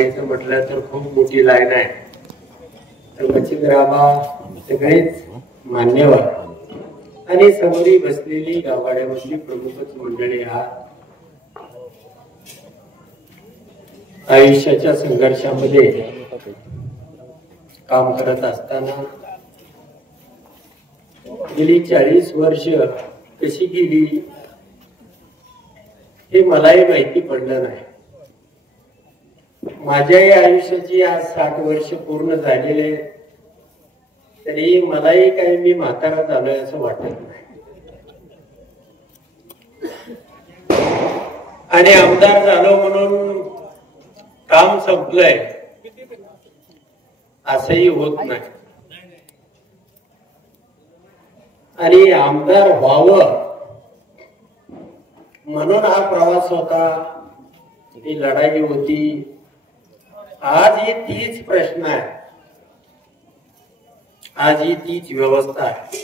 म्हटलं तर खूप मोठी लाईन आहे. तर मच्छिंद्राबा सगळेच मान्यवर आणि समोरी बसलेली गावाड्यामधली प्रमुखच मंडळी आयुष्याच्या संघर्षामध्ये काम करत असताना गेली 40 वर्ष कशी गेली हे मलाही माहिती पडलं नाही. माझ्याही आयुष्याची आज 60 वर्ष पूर्ण झालेले, तरी मलाही काही मी म्हातारा झालोय असं वाटत नाही. आणि आमदार झालो म्हणून काम संपलंय असंही होत नाही. आणि आमदार व्हावं म्हणून हा प्रवास होता, ती लढाई होती. आज ही तीच प्रश्न आहे, आज ही तीच व्यवस्था आहे.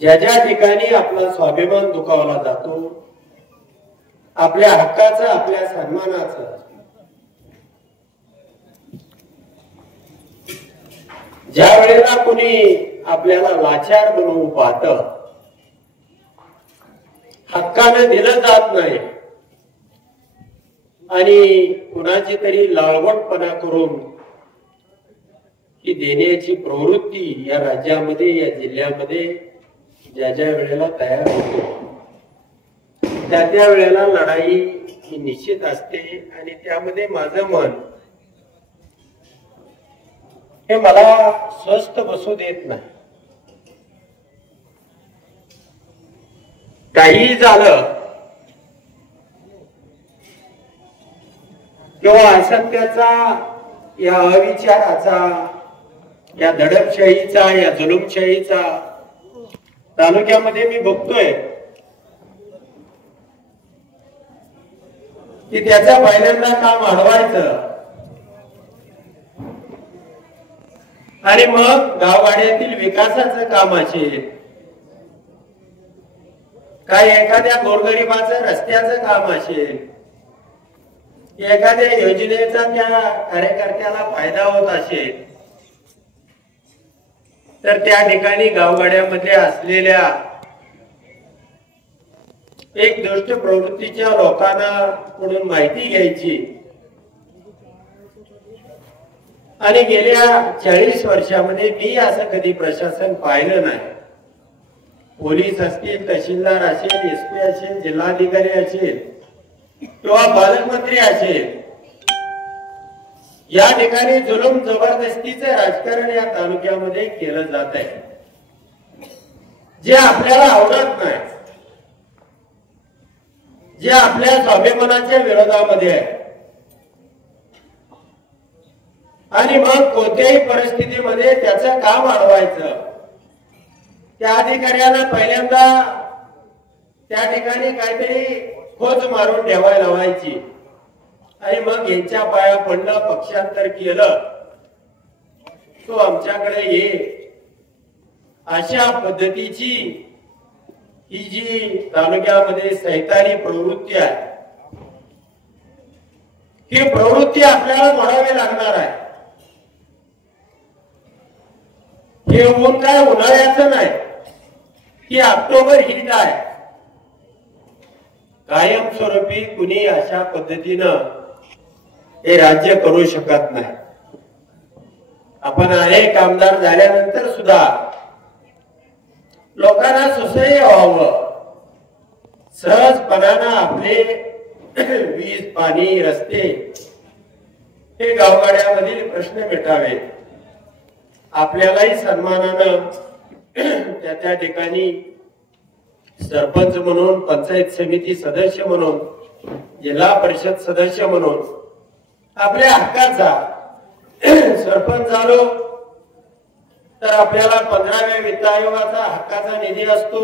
ज्या ज्या ठिकाणी आपला स्वाभिमान दुखावला जातो, आपल्या हक्काचं, आपल्या सन्मानाचं, ज्या वेळेला कोणी आपल्याला लाचार बनवून पाहतं, हक्कानं दिलं जात नाही आणि कुणाची तरी लाळवटपणा करून ही देण्याची प्रवृत्ती या राज्यामध्ये, या जिल्ह्यामध्ये ज्या ज्या वेळेला तयार होते, त्या त्या वेळेला लढाई ही निश्चित असते. आणि त्यामध्ये माझं मन हे मला स्वस्थ बसू देत नाही. काही झालं किंवा असत्याचा, या अविचाराचा, या दडपशाहीचा, या जुलुमशाहीचा तालुक्यामध्ये मी बघतोय की त्याचा पहिल्यांदा काम अडवायचं आणि मग गाववाड्यातील विकासाचं काम असेल, काय एखाद्या गोरगरिबाचं रस्त्याचं काम असेल, एखाद्या योजनेचा त्या कार्यकर्त्याला फायदा होत असेल, तर त्या ठिकाणी गावगाड्यामध्ये असलेल्या एक दुष्ट प्रवृत्तीच्या लोकांना कडून माहिती घ्यायची. आणि गेल्या 40 वर्षामध्ये मी असं कधी प्रशासन पाहिलं नाही. पोलीस असतील, तहसीलदार असेल, एसपी असेल, जिल्हाधिकारी असेल किंवा पालकमंत्री असेल, या ठिकाणी जुलूम जबरदस्तीचे राजकारण या तालुक्यामध्ये केलं जात आहे, जे आपल्याला आवडत नाही, जे आपल्या स्वाभिमानाच्या विरोधामध्ये आहे. आणि मग कोणत्याही परिस्थितीमध्ये त्याचं काम अडवायचं. त्या अधिकाऱ्याला पहिल्यांदा त्या ठिकाणी काहीतरी खोच मारून ठेवायला लावायची आणि मग यांच्या पाया पडलं, पक्षांतर केलं, तो आमच्याकडे ये, अशा पद्धतीची ही जी तालुक्यामध्ये सैतानी प्रवृत्ती आहे, ही प्रवृत्ती आपल्याला मोडावी लागणार आहे. हे ऊन काय उन्हाळ्याचं नाही, ही ऑक्टोबर हीट आहे. कायमस्वरूपी कुणी अशा पद्धतीनं हे राज्य करू शकत नाही. आपण अनेक आमदार झाल्यानंतर सुद्धा लोकांना सुसह्य व्हावं, सहजपणानं आपले वीज, पाणी, रस्ते हे गावगाड्यामधील प्रश्न मिटावेत. आपल्यालाही सन्मानानं त्या ठिकाणी सरपंच म्हणून, पंचायत समिती सदस्य म्हणून, जिल्हा परिषद सदस्य म्हणून आपल्या हक्काचा, सरपंच झालो तर आपल्याला 15व्या वित्त आयोगाचा हक्काचा निधी असतो,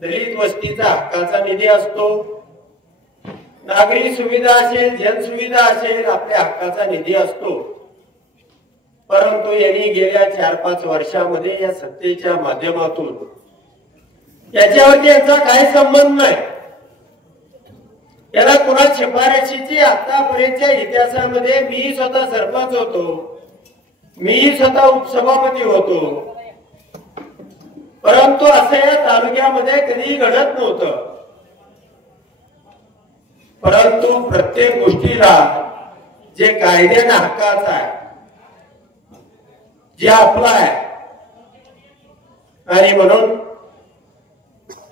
दलित वस्तीचा हक्काचा निधी असतो, नागरी सुविधा असेल, जनसुविधा असेल, आपल्या हक्काचा निधी असतो. परंतु यांनी गेल्या 4-5 वर्षामध्ये या सत्तेच्या माध्यमातून याच्यावरती यांचा काही संबंध नाही. याला कुणा शिफारशीची आतापर्यंतच्या इतिहासामध्ये मी स्वतः सरपंच होतो, मी स्वतः उपसभापती होतो, परंतु असं या तालुक्यामध्ये कधी घडत नव्हतं. परंतु प्रत्येक गोष्टीला जे कायद्याने हक्काचं आहे, जे आपलं आहे, आणि म्हणून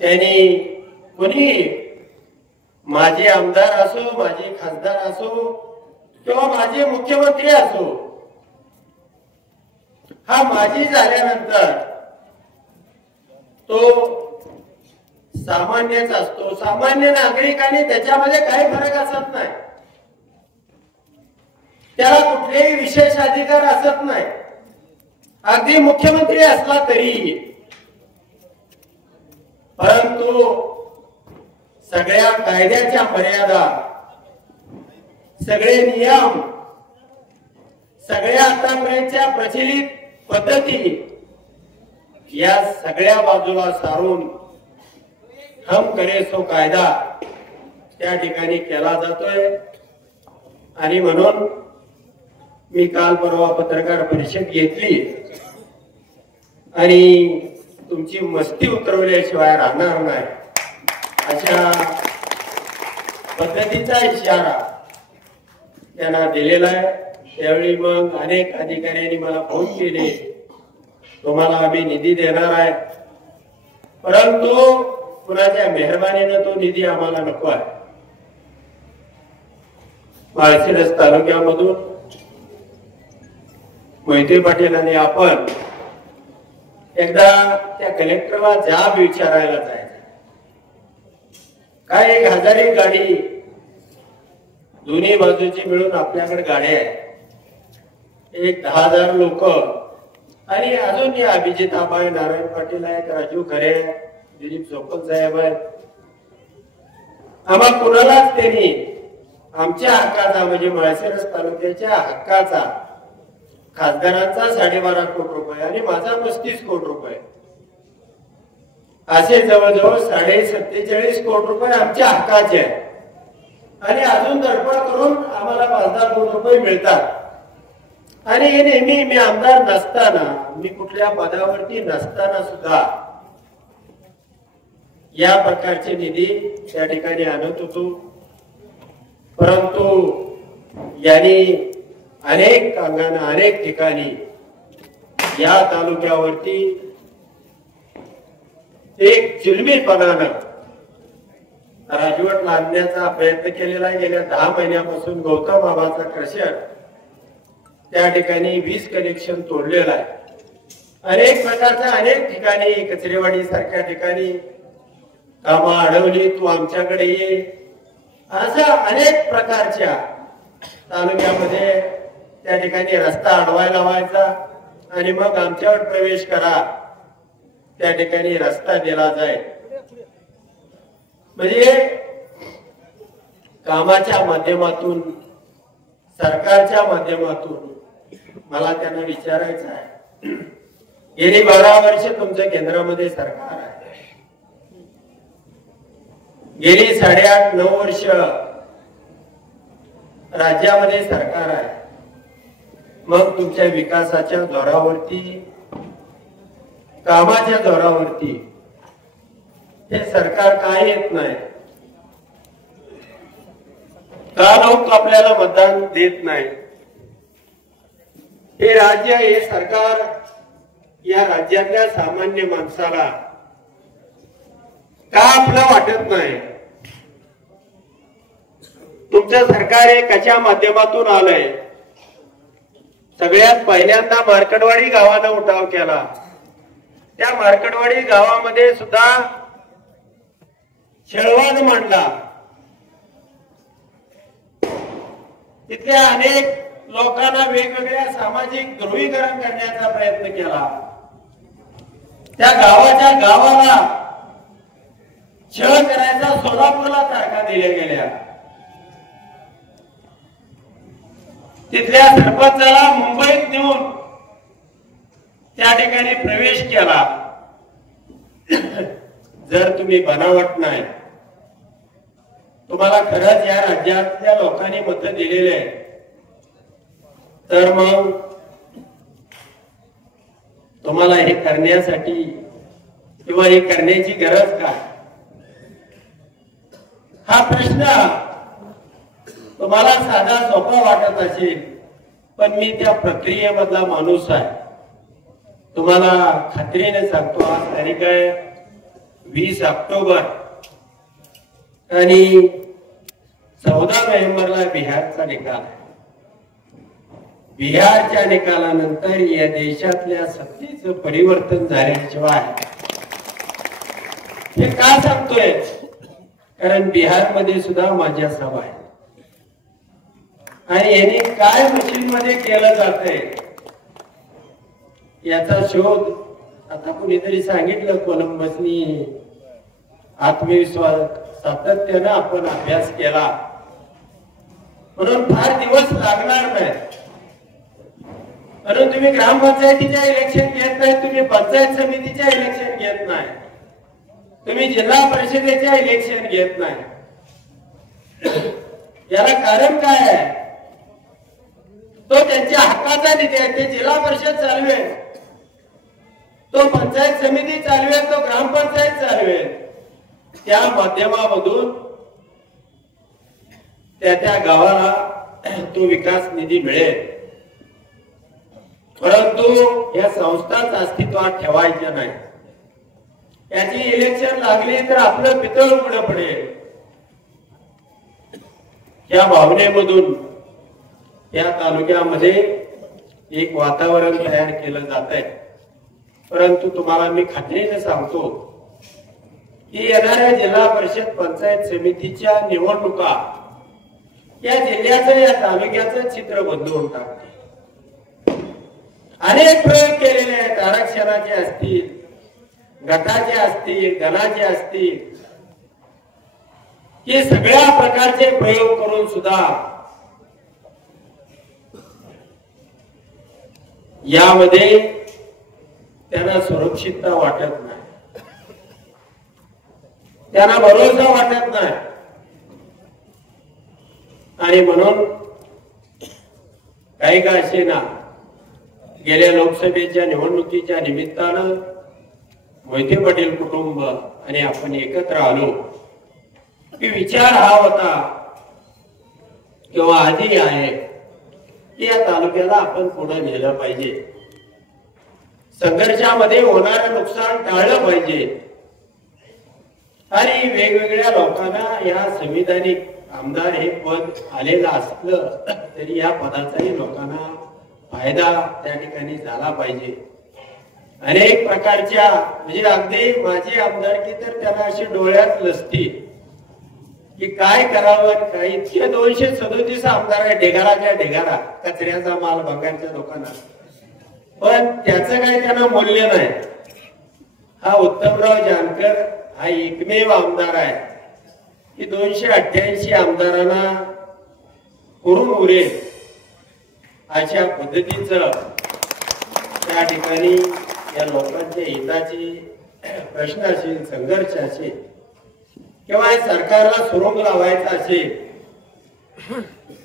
त्यांनी कोणी माझे आमदार असो, माझे खासदार असो किंवा माझे मुख्यमंत्री असो, हा माझी झाल्यानंतर तो सामान्यच असतो. सामान्य नागरिकांनी त्याच्यामध्ये काही फरक असत नाही, त्याला कुठलेही विशेष अधिकार असत नाही. अगदी मुख्यमंत्री असला तरी, परंतु सगळ्या कायद्याच्या मर्यादा, सगळे नियम, सगळ्या आतापर्यंतच्या प्रचलित पद्धती या सगळ्या बाजूला सारून हम करे सो कायदा त्या ठिकाणी केला जातोय. आणि म्हणून मी काल परवा पत्रकार परिषद घेतली आणि तुमची मस्ती उतरवल्याशिवाय राहणार नाही अशा पद्धतीचा इशारा त्यांना दिलेला आहे. त्यावेळी मग अनेक अधिकाऱ्यांनी मला फोन केले, तुम्हाला आम्ही निधी देणार आहे, परंतु कुणाच्या मेहरबानीनं तो निधी आम्हाला नको आहे. माळशिरस तालुक्यामधून मोहिते पाटील आणि आपण एकदा त्या कलेक्टरला जाब विचारायला जायचं. काय 1000 गाडी दोन्ही बाजूची मिळून आपल्याकडे गाड्या आहेत, एक 10,000 लोक, आणि अजून या अभिजित आबाई, नारायण पाटील आहेत, राजू खरे, दिलीप चोपन साहेब आहेत. आम्हा कुणालाच त्यांनी आमच्या हक्काचा म्हणजे माळशिरस तालुक्याच्या हक्काचा, खासदारांचा 12.5 कोटी रुपये आणि माझा 35 कोटी रुपये, असे जवळजवळ 47.5 कोटी रुपये आमच्या हक्काचे आहेत. आणि अजून धडपड करून आम्हाला 5-10 कोटी रुपये मिळतात. आणि हे नेहमी मी आमदार नसताना, मी कुठल्या पदावरती नसताना सुद्धा या प्रकारचे निधी त्या ठिकाणी आणत होतो. परंतु यांनी अनेक अंगाने अनेक ठिकाणी या तालुक्यावरती एक जुलमीपणानं राजवट लादण्याचा प्रयत्न केलेला आहे. गेल्या 10 महिन्यापासून गौतम बाबाचा क्रशर त्या ठिकाणी वीज कनेक्शन तोडलेलं आहे. अनेक प्रकारच्या अनेक ठिकाणी, कचरेवाडी सारख्या ठिकाणी कामा अडवली, तू आमच्याकडे ये, अशा अनेक प्रकारच्या तालुक्यामध्ये त्या ठिकाणी रस्ता अडवायला व्हायचा आणि मग आमच्यावर प्रवेश करा, त्या ठिकाणी रस्ता दिला जाईल. म्हणजे कामाच्या माध्यमातून, सरकारच्या माध्यमातून मला त्यांना विचारायचं आहे, गेली 12 वर्ष तुमच्या केंद्रामध्ये सरकार आहे, गेली 8.5-9 वर्ष राज्यामध्ये सरकार आहे, मग तुमच्या विकासाच्या जोरावरती, कामाच्या जोरावरती हे सरकार काय येत नाही? का लोक आपल्याला मतदान देत नाही? हे राज्य, हे सरकार या राज्यातल्या सामान्य माणसाला का आपलं वाटत नाही? तुमचं सरकार हे कशा माध्यमातून आलंय? सगळ्यात पहिल्यांदा मार्कडवाडी गावानं उठाव केला. त्या मार्कडवाडी गावामध्ये सुद्धा शेळवाद मांडला. तिथल्या अनेक लोकांना वेगवेगळ्या सामाजिक ध्रुवीकरण करण्याचा प्रयत्न केला. त्या गावाच्या गावाला छळ करायचा सोलापूरला तारखा दिल्या गेल्या. तिथल्या सरपंचाला मुंबईत नेऊन त्या ठिकाणी प्रवेश केला. जर तुम्ही बनावट नाही, तुम्हाला खरंच या राज्यातल्या लोकांनी मत दिलेले आहे, तर मग तुम्हाला हे करण्यासाठी किंवा हे करण्याची गरज काय, हा प्रश्न तुम्हाला साधा सोपा वाटत असेल, पण मी त्या प्रक्रियेमधला माणूस आहे. तुम्हाला खात्रीने सांगतो, आज तारीख आहे 20 ऑक्टोबर आणि 14 नोव्हेंबरला बिहारचा निकाल. बिहारच्या निकालानंतर या देशातल्या सत्तेचं परिवर्तन झाल्याशिवाय, हे का सांगतोय, कारण बिहारमध्ये सुद्धा माझ्या सभा आहे आणि यांनी काय मशीन मध्ये केलं जातंय याचा शोध आता कुणीतरी सांगितलं, कोलंबसनी आत्मविश्वास सातत्यानं आपण अभ्यास केला म्हणून फार दिवस लागणार नाही. म्हणून तुम्ही ग्रामपंचायतीच्या इलेक्शन घेत नाही, तुम्ही पंचायत समितीच्या इलेक्शन घेत नाही, तुम्ही जिल्हा परिषदेच्या इलेक्शन घेत नाही. याला कारण काय आहे, तो त्यांच्या हक्काचा निधी आहे. ते जिल्हा परिषद चालवेल, तो पंचायत समिती चालवेल, तो ग्रामपंचायत चालवेल, त्या माध्यमामधून त्या गावाला तो विकास निधी मिळेल. परंतु या संस्थाच अस्तित्वात ठेवायच्या नाही. याची इलेक्शन लागली तर आपलं पितळ उघडं पडेल. या भावनेमधून या तालुक्यामध्ये एक वातावरण तयार केलं जात आहे. परंतु तुम्हाला मी खात्रीने सांगतो की येणाऱ्या जिल्हा परिषद पंचायत समितीच्या निवडणुका या जिल्ह्याचं, या तालुक्याचं चित्र बदलून टाकते. अनेक प्रयोग केलेले आहेत, आरक्षणाचे असतील, गटाचे असतील, गणाचे असतील, हे सगळ्या प्रकारचे प्रयोग करून सुद्धा यामध्ये त्यांना सुरक्षितता वाटत नाही, त्यांना भरोसा वाटत नाही. आणि म्हणून काही का असे ना, गेल्या लोकसभेच्या निवडणुकीच्या निमित्तानं मोहिते पाटील कुटुंब आणि आपण एकत्र आलो की विचार हा होता किंवा आधी आहे की या तालुक्याला आपण पुढे नेलं पाहिजे, संघर्षामध्ये होणारं नुकसान टाळलं पाहिजे. आणि वेगवेगळ्या लोकांना या संविधानिक आमदार हे पद आलेलं असलं तरी या पदाचाही लोकांना फायदा त्या ठिकाणी झाला पाहिजे. अनेक प्रकारच्या, म्हणजे अगदी माझी आमदारकी तर त्यांना अशी डोळ्यात लसती की काय करावं काय. इतके 237 आमदार आहे, ढेगाराच्या ढेगारा, कचऱ्याचा माल भंगारच्या दुकानात, पण त्याचं काही त्यांना मूल्य नाही. हा उत्तमराव जानकर हा एकमेव आमदार आहे की 288 आमदारांना करून उरेल अशा पद्धतीचं त्या ठिकाणी या लोकांच्या हिताचे प्रश्न असेल, संघर्ष असेल किंवा सरकारला सुरुंग लावायचा असेल,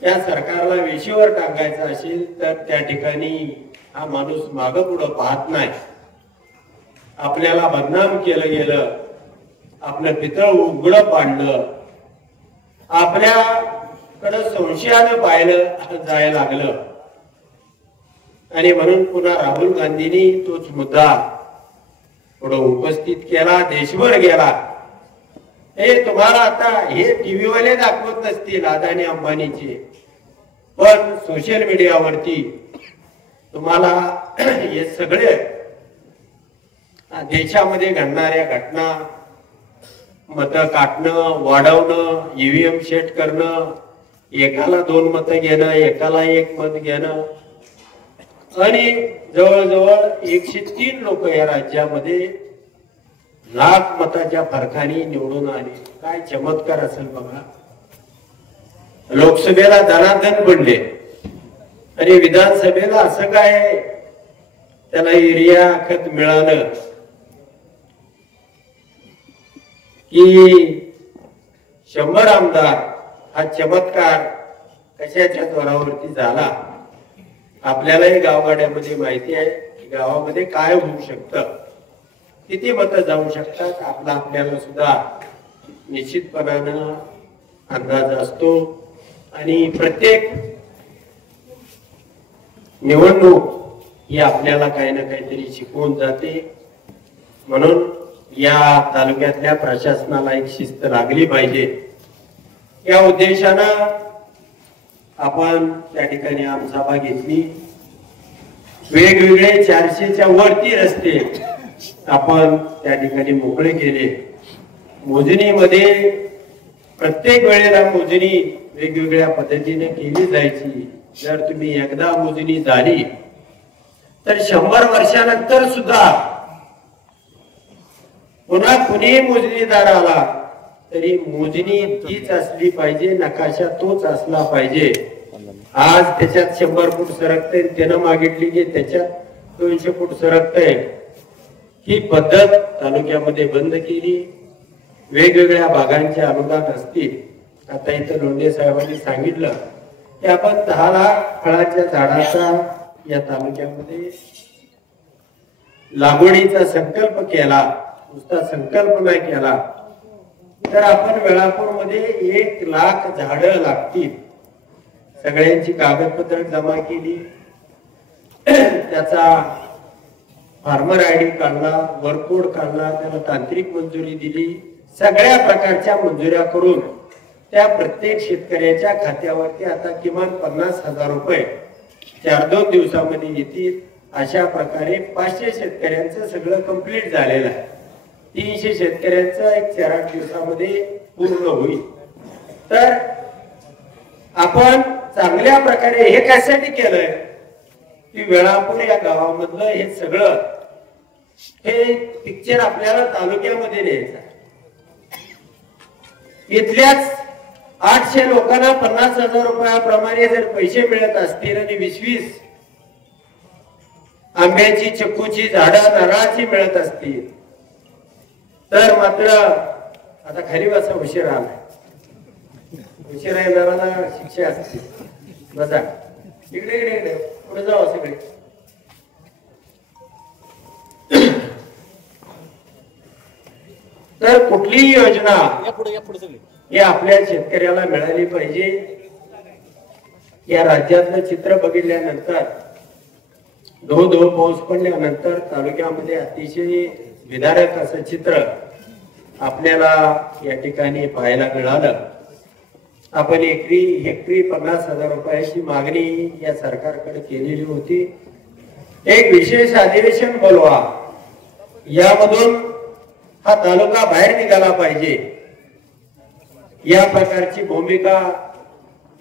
त्या सरकारला वेशीवर टाकायचा असेल, तर त्या ठिकाणी हा माणूस मागं पुढं पाहत नाही. आपल्याला बदनाम केलं गेलं, आपलं पितळ उघडं पाडलं, आपल्याकडं संशयानं पाहिलं जायला लागलं. आणि म्हणून पुन्हा राहुल गांधींनी तोच मुद्दा पुढे उपस्थित केला, देशभर गेला. हे तुम्हाला आता हे टीव्ही वाले दाखवत नसतील अदानी अंबानीचे, पण सोशल मीडियावरती तुम्हाला हे सगळे देशामध्ये घडणाऱ्या घटना, मत काटणं, वाढवणं, ईव्हीएम सेट करणं, एकाला 2 मतं घेणं, एकाला 1 मत घेणं, आणि जवळजवळ 103 लोक या राज्यामध्ये लाख मताच्या फरकाने निवडून आले. काय चमत्कार असेल बघा. लोकसभेला धनाधन पडले आणि विधानसभेला असं काय त्याला युरिया खत मिळालं की 100 आमदार हा चमत्कार कशाच्या जोरावरती झाला आपल्यालाही गावगाड्यामध्ये माहिती आहे की गावामध्ये काय होऊ शकतं, किती मतं जाऊ शकतात आपल्याला सुद्धा निश्चितपणानं अंदाज असतो। आणि प्रत्येक निवडणूक ही आपल्याला काही ना काहीतरी शिकवून जाते। म्हणून या तालुक्यातल्या प्रशासनाला एक शिस्त लागली पाहिजे। या उद्देशानं आपण त्या ठिकाणी आमसभा घेतली। वेगवेगळे 400च्या वरती रस्ते आपण त्या ठिकाणी मोकळे केले। मोजणीमध्ये प्रत्येक वेळेला मोजणी वेगवेगळ्या पद्धतीने केली जायची। जर तुम्ही एकदा मोजणी झाली तर 100 वर्षानंतर सुद्धा पुन्हा कुणी मोजणीदार आला तरी मोजणी तीच असली पाहिजे, नकाशा तोच असला पाहिजे। आज त्याच्यात 100 फूट सरकते, त्यानं मागितली की त्याच्यात 200 फूट सरकते। ही पद्धत तालुक्यामध्ये बंद केली। वेगवेगळ्या भागांचे अनुदान असतील। आता इथं लोंढे साहेबांनी सांगितलं की आपण 10 लाख फळाच्या झाडाचा या तालुक्यामध्ये लागवडीचा संकल्प केला, नुसता संकल्प नाही केला तर आपण वेळापूरमध्ये 1 लाख झाडं लागतील। सगळ्यांची कागदपत्र जमा केली, त्याचा फार्मर आयडी काढला, वर्क कोड काढला, त्याला तांत्रिक मंजुरी दिली। सगळ्या प्रकारच्या मंजुऱ्या करून त्या प्रत्येक शेतकऱ्याच्या खात्यावरती आता किमान 50,000 रुपये 4-2 दिवसामध्ये येतील। अशा प्रकारे 500 शेतकऱ्यांचं सगळं कंप्लीट झालेलं आहे। 300 शेतकऱ्यांचं एक 4-8 दिवसामध्ये पूर्ण होईल। तर आपण चांगल्या प्रकारे हे कशासाठी केलंय की वेळापूर या गावामधलं हे सगळं हे पिक्चर आपल्याला तालुक्यामध्ये न्यायचं। इथल्याच 800 लोकांना 50,000 रुपयाप्रमाणे जर पैसे मिळत असतील आणि 20-20 आंब्याची, चिक्कूची झाडं, नारळाची मिळत असतील तर मात्र आता खरीप असा उशीर आलाय, उशिरा येणाऱ्याला शिक्षा असते। बसा इकडे इकडे इकडे पुढे जाऊ सगळे। तर कुठलीही योजना ही आपल्या शेतकऱ्याला मिळाली पाहिजे। या राज्यातलं चित्र बघितल्यानंतर धो पाऊस पडल्यानंतर तालुक्यामध्ये अतिशय विदारक असं चित्र आपल्याला या ठिकाणी पाहायला मिळालं। आपण हेक्टरी 50,000 रुपयाची मागणी या सरकारकडे केलेली होती। एक विशेष अधिवेशन बोलवा, यामधून हा तालुका बाहेर निघाला पाहिजे, या प्रकारची भूमिका।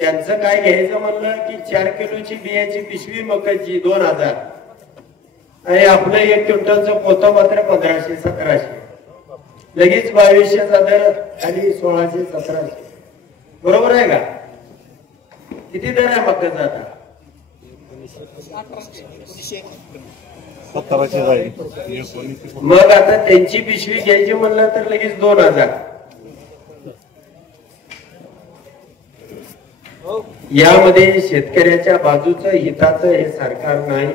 त्यांचं काय घ्यायचं म्हणलं की 4 किलोची बियाची पिशवी मकाची 2,000 आणि आपलं 1 क्विंटलचं पोतं मात्र 1500-1700, लगेच 2200चा दर आणि 1600-1700। बरोबर आहे का? किती दर आहे मकाचा आता? 1700। मग आता त्यांची पिशवी घ्यायची म्हणलं तर लगेच 2,000। यामध्ये शेतकऱ्याच्या बाजूचं हिताचं हे सरकार नाही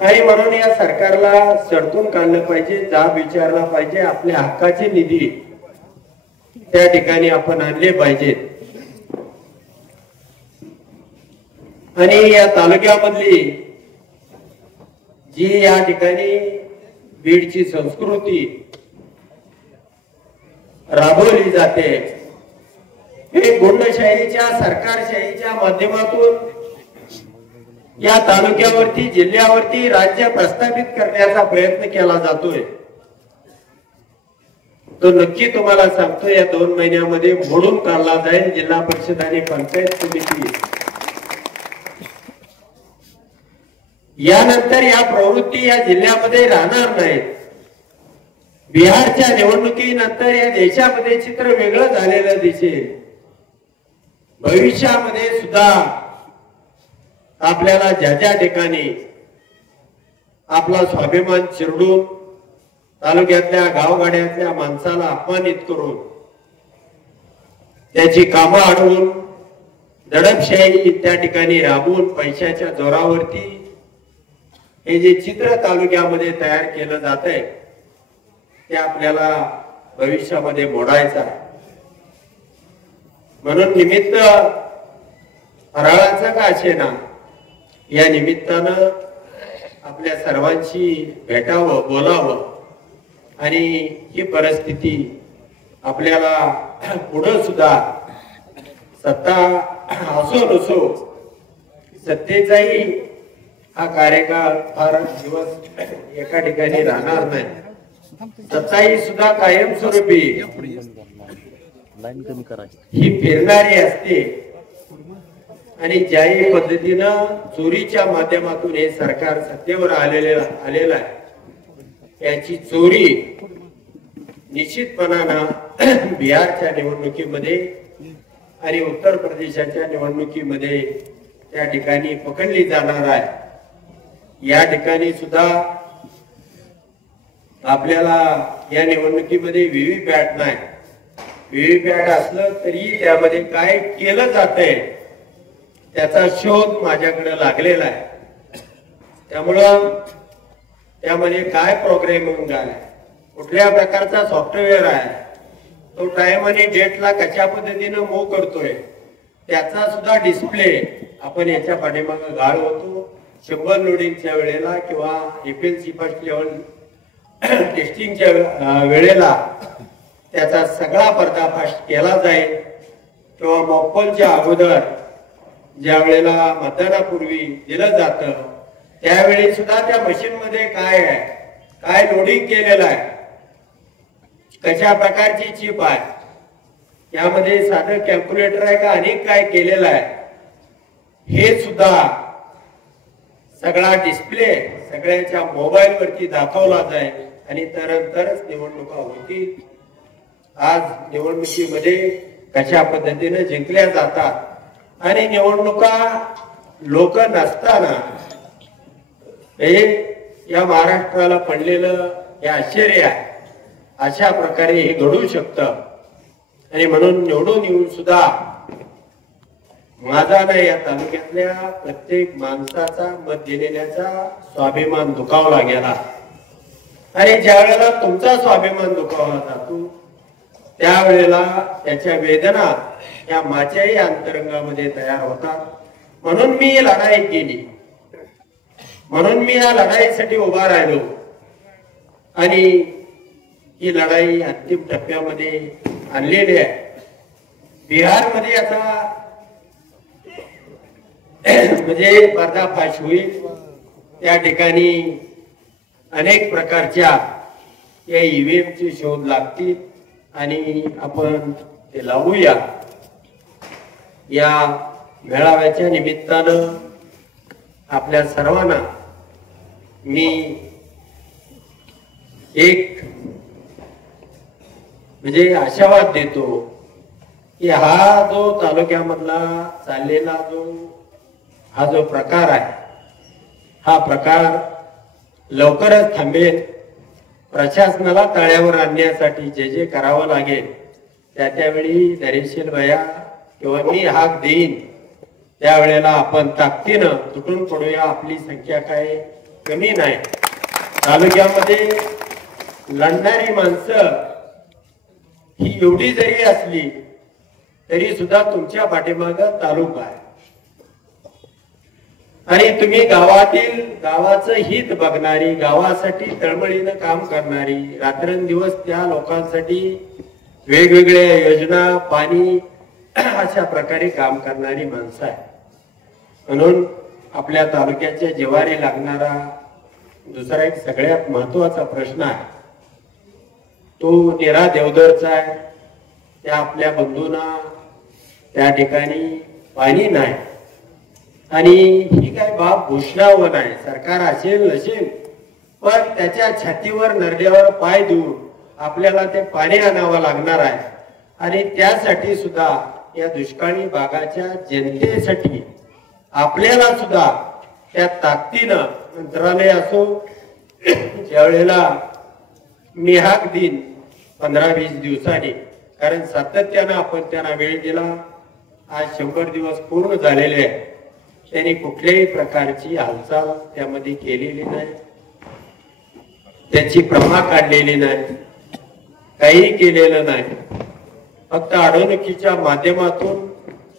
आणि म्हणून या सरकारला सडकून काढलं पाहिजे, जाब विचारला पाहिजे। आपल्या हक्काचे निधी त्या ठिकाणी आपण आणले पाहिजेत। आणि या तालुक्यामधली जी या ठिकाणी बीडची संस्कृती राबवली जाते, हे गुंडशाहीच्या, सरकारशाहीच्या माध्यमातून या तालुक्यावरती, जिल्ह्यावरती राज्य प्रस्थापित करण्याचा प्रयत्न केला जातोय। तो नक्की तुम्हाला सांगतो या 2 महिन्यामध्ये मोडून काढला जाईल। जिल्हा परिषद आणि पंचायत समिती यानंतर या प्रवृत्ती या जिल्ह्यामध्ये राहणार नाहीत। बिहारच्या निवडणुकीनंतर या देशामध्ये चित्र वेगळं झालेलं दिसेल। भविष्यामध्ये सुद्धा आपल्याला ज्या ठिकाणी आपला स्वाभिमान चिरडून तालुक्यातल्या गावगाड्यातल्या माणसाला अपमानित करून त्याची कामं अडवून दडपशाही त्या ठिकाणी राबवून पैशाच्या जोरावरती हे जे चित्र तालुक्यामध्ये तयार केलं जात आहे ते आपल्याला भविष्यामध्ये मोडायचं आहे. म्हणून निमित्त फराळाचं का असेना या निमित्तानं आपल्या सर्वांशी भेटावं, बोलावं आणि ही परिस्थिती आपल्याला पुढे सुद्धा सत्ता असो नसो सत्तेचाही हा कार्यकाळ फार दिवस एका ठिकाणी राहणार नाही. सत्ताही सुद्धा कायमस्वरूपी ही फिरणारी असते आणि ज्याही पद्धतीनं चोरीच्या माध्यमातून हे सरकार सत्तेवर आलेलं आहे याची चोरी निश्चितपणानं बिहारच्या निवडणुकीमध्ये आणि उत्तर प्रदेशाच्या निवडणुकीमध्ये त्या ठिकाणी पकडली जाणार आहे. या ठिकाणी सुद्धा आपल्याला या निवडणुकीमध्ये व्हीव्हीपॅट नाही. व्हीव्हीपॅट असलं तरी त्यामध्ये काय केलं जातंय त्याचा शोध माझ्याकडे लागलेला आहे. त्यामुळं त्यामध्ये काय प्रोग्रामिंग आहे, कुठल्या प्रकारचा सॉफ्टवेअर आहे, तो टाइम आणि डेटला कशा पद्धतीनं मूव्ह करतोय त्याचा सुद्धा डिस्प्ले आपण याच्या पाठीमागे गाळ होतो. 100 लोडिंगच्या वेळेला किंवा एफएलसी फर्स्ट लेवल टेस्टिंगच्या वेळेला त्याचा सगळा पर्दाफाश केला जाईल. किंवा मॉकपोलच्या अगोदर ज्या वेळेला मतदानापूर्वी दिलं जातं त्यावेळी सुद्धा त्या मशीन मध्ये काय आहे, काय लोडिंग केलेलं आहे, कशा प्रकारची चिप आहे, यामध्ये साधं कॅल्क्युलेटर आहे का अनेक काय केलेलं आहे हे सुद्धा सगळा डिस्प्ले सगळ्यांच्या मोबाईल वरती दाखवला जाईल आणि तरच निवडणुका होतील. आज निवडणुकीमध्ये कशा पद्धतीने जिंकल्या जातात आणि निवडणुका लोक नसताना हे या महाराष्ट्राला पडलेलं हे आश्चर्य आहे. अशा प्रकारे हे घडू शकतं आणि म्हणून निवडून येऊन सुद्धा माझा नाही या तालुक्यातल्या प्रत्येक माणसाचा मत दिलेल्याचा स्वाभिमान दुखावला गेला आणि ज्या वेळेला तुमचा स्वाभिमान दुखावला जातो त्यावेळेला त्याच्या वेदना या माझ्याही अंतरंगामध्ये तयार होतात. म्हणून मी ही लढाई केली, म्हणून मी या लढाईसाठी उभा राहिलो आणि ही लढाई अंतिम टप्प्यामध्ये आणलेली आहे. बिहारमध्ये आता म्हणजे पर्दाफाश होईल. त्या ठिकाणी अनेक प्रकारच्या या ईव्हीएमचे शोध लागतील आणि आपण ते लावूया. या मेळाव्याच्या निमित्तानं आपल्या सर्वांना मी एक म्हणजे आशावाद देतो की हा जो तालुक्यामधला चाललेला हा जो प्रकार आहे हा प्रकार लवकरच थांबेल. प्रशासनाला तळ्यावर आणण्यासाठी जे जे करावं लागेल त्यावेळी धैर्यशील भैया किंवा मी हाक देईन त्यावेळेला आपण ताकदीनं तुटून पडूया. आपली संख्या काय कमी नाही. तालुक्यामध्ये लढणारी माणसं ही एवढी जरी असली तरी सुद्धा तुमच्या पाठीमागं तालुका आहे आणि तुम्ही गावाचं हित बघणारी, गावासाठी तळमळीनं काम करणारी, रात्रंदिवस त्या लोकांसाठी वेगवेगळ्या योजना, पाणी अशा प्रकारे काम करणारी माणसं आहे. म्हणून आपल्या तालुक्याच्या जिव्हारी लागणारा दुसरा एक सगळ्यात महत्वाचा प्रश्न आहे तो निरा देवदरचा आहे. त्या आपल्या बंधूंना त्या ठिकाणी पाणी नाही आणि ही काय बाब घोषणावर नाही. सरकार असेल नसेल पण त्याच्या छातीवर नरड्यावर पाय देऊन आपल्याला ते पाणी आणावं लागणार आहे आणि त्यासाठी सुद्धा या दुष्काळी भागाच्या जनतेसाठी आपल्याला सुद्धा त्या ताकदीनं मंत्रालय असो ज्या वेळेला मी हाक दिन 15-20 दिवसांनी कारण सातत्यानं आपण त्यांना वेळ दिला. आज 100 दिवस पूर्ण झालेले आहे. त्यांनी कुठल्याही प्रकारची हालचाल त्यामध्ये केलेली नाही, त्याची प्रमा काढलेली नाही, काही केलेलं नाही. फक्त अडवणुकीच्या माध्यमातून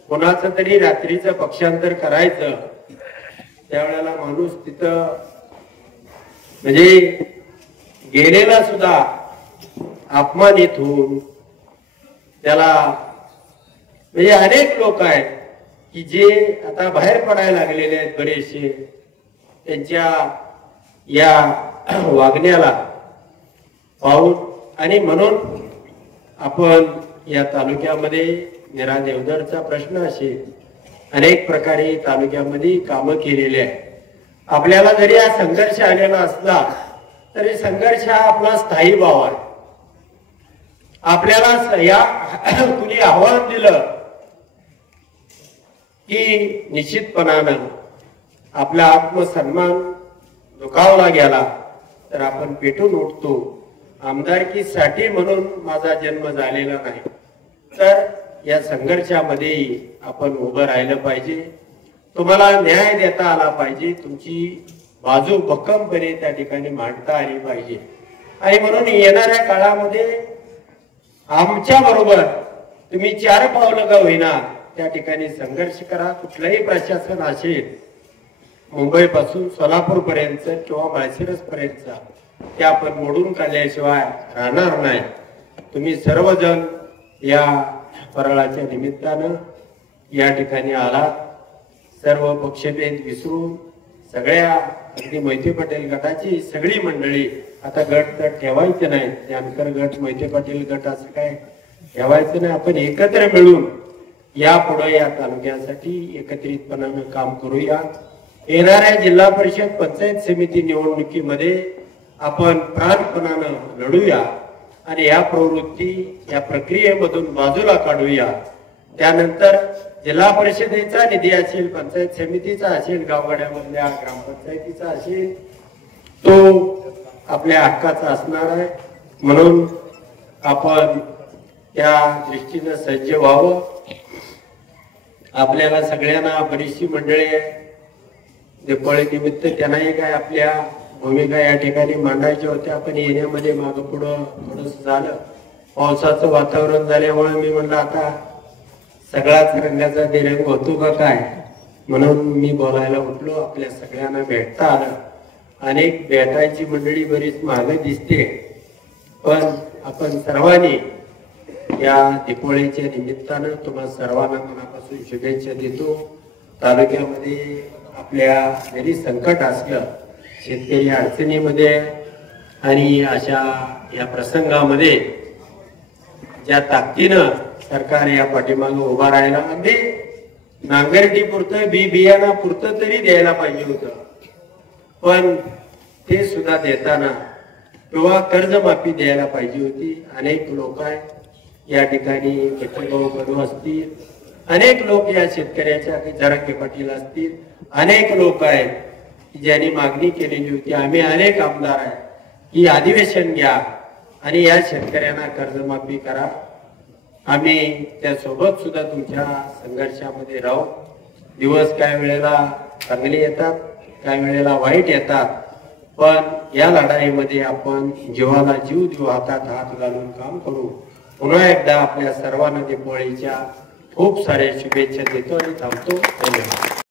कोणाचं तरी रात्रीचं पक्षांतर करायचं. त्यावेळेला माणूस तिथं म्हणजे गेलेला सुद्धा अपमानित होऊन त्याला म्हणजे अनेक लोक आहेत की जे आता बाहेर पडायला लागलेले आहेत बरेचसे, त्यांच्या या वागण्याला पाहून. आणि म्हणून आपण या तालुक्यामध्ये निरा देवधरचा प्रश्न असेल, अनेक प्रकारे तालुक्यामध्ये कामं केलेले आहे. आपल्याला जरी हा संघर्ष आलेला असला तरी संघर्ष हा आपला स्थायी भाव आहे. आपल्याला या कुणी आव्हान दिलं की निश्चितपणानं आपला आत्मसन्मान दुखावला गेला तर आपण पेटून उठतो. आमदारकीसाठी म्हणून माझा जन्म झालेला नाही, तर या संघर्षामध्ये आपण उभं राहिलं पाहिजे. तुम्हाला न्याय देता आला पाहिजे, तुमची बाजू भक्कमपणे त्या ठिकाणी मांडता आली पाहिजे. आणि म्हणून येणाऱ्या काळामध्ये आमच्या बरोबर तुम्ही 4 पावलं का होईना त्या ठिकाणी संघर्ष करा. कुठलंही प्रशासन असेल, मुंबईपासून सोलापूर पर्यंत किंवा माळशिरस पर्यंत, ते आपण मोडून काढल्याशिवाय राहणार नाही. तुम्ही सर्वजण या फराळाच्या निमित्तानं या ठिकाणी आलात. सर्व पक्षभेद विसरून सगळ्या अगदी मोहिते पाटील गटाची सगळी मंडळी, आता गट तर ठेवायचे नाही, जानकर गट, मोहिते पाटील गट असं काय ठेवायचं नाही. आपण एकत्र मिळून यापुढे या तालुक्यासाठी एकत्रितपणानं काम करूया. येणाऱ्या जिल्हा परिषद पंचायत समिती निवडणुकीमध्ये आपण प्राणपणानं लढूया आणि या प्रवृत्ती या प्रक्रियेमधून बाजूला काढूया. त्यानंतर जिल्हा परिषदेचा निधी असेल, पंचायत समितीचा असेल, गावगाड्यामधल्या ग्रामपंचायतीचा असेल, तो आपल्या हक्काचा असणार आहे. म्हणून आपण त्या दृष्टीनं सज्ज व्हावं. आपल्याला सगळ्यांना बरीचशी मंडळी आहे, दिवाळी निमित्त त्यांनाही काय आपल्या भूमिका या ठिकाणी मांडायच्या होत्या. आपण येण्यामध्ये मागं पुढं थोडंसं झालं. पावसाचं वातावरण झाल्यामुळे मी म्हणलं आता सगळाच रंगाचा दिरंग होतो का काय, म्हणून मी बोलायला उठलो. आपल्या सगळ्यांना भेटता आलं. अनेक भेटायची मंडळी बरीच मागे दिसते, पण आपण सर्वांनी या दीपावलीच्या निमित्तानं तुम्हाला सर्वांना मनापासून शुभेच्छा देतो. तालुक्यामध्ये आपल्या जरी संकट असलं, शेतकरी अडचणीमध्ये आणि अशा या प्रसंगामध्ये ज्या ताकदीनं सरकार या पाठीमागे उभा राहिला, अगदी नांगरटी पुरतं बियाणा पुरतं तरी द्यायला पाहिजे होतं, पण ते सुद्धा देताना किंवा कर्जमाफी द्यायला पाहिजे होती. अनेक लोक आहेत या ठिकाणी, विठ्ठलभाऊ बंधू असतील, अनेक लोक या शेतकऱ्याच्या, जरांगे पाटील असतील, अनेक लोक आहेत ज्यांनी मागणी केलेली होती. आम्ही अनेक आमदार आहे की अधिवेशन घ्या आणि या शेतकऱ्यांना कर्जमाफी करा. आम्ही त्यासोबत सुद्धा तुमच्या संघर्षामध्ये राहू. दिवस काय वेळेला चांगले येतात, काय वेळेला वाईट येतात, पण या लढाईमध्ये आपण जीवाला जीव देऊ, हातात हात घालून काम करू. पुन्हा एकदा आपल्या सर्वांना दीपावलीच्या खूप साऱ्या शुभेच्छा देतो आणि थांबतो. धन्यवाद.